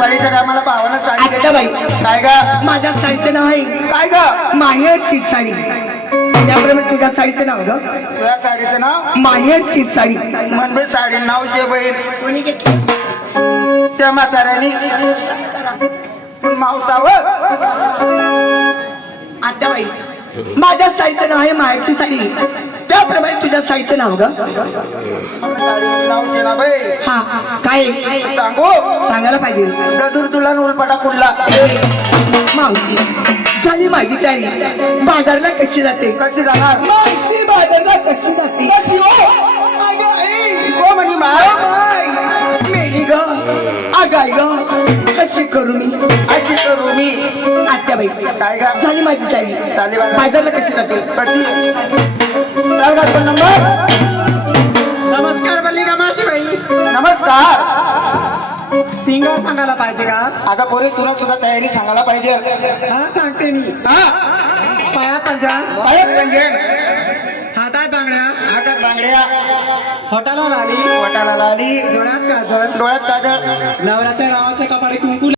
दिवाळीच्या टायमाला भावानं साडी घेतली. बाई. काय ग? माझ्या साडीचं नाव आहे. काय ग? माहेरची साडी. त्याप्रमाणे तुझ्या साडीचं नाव ग. तुझ्या साडीचं नाव? माहेरची साडी. म्हणजे साडी नाव शे बहीण. कोणी घेतली? त्या म्हाताऱ्यानी. मावसावर. आता बाई. माझ्या साडीचं नाव आहे माहेरची साडी त्याप्रमाणे तुझ्या साडीचं नाव ग. हा काय? सांगू? सांगायला पाहिजे. गदूर तुला न उलपाटा कुडला मावशी झाली माझी तयारी. बाजारला कशी जाते? कशी जाणार? मावशी बाजारला कशी जाते? कशी हो? अगं, आई. हो म्हणी माय. बाय. मेली ग. आगाय ग. कशी करू मी? काय ग झाली झाली बाई. बाजारला कशी जाते? कशी? नंबर? नमस्कार मल्लिका माशी बाई नमस्कार. सिंगा सांगायला पाहिजे का? अगं पोरे तुला सुद्धा तयारी सांगायला पाहिजे. हा सांगते मी. हा. पायात पंजा. रंजन हातात बांगड्या. हातात बांगड्या. होटाला लाली पोटाला लाली डोळ्यात काजळ. डोळ्यात काजळ. नवऱ्याच्या नावाचे कपाडे कुंकू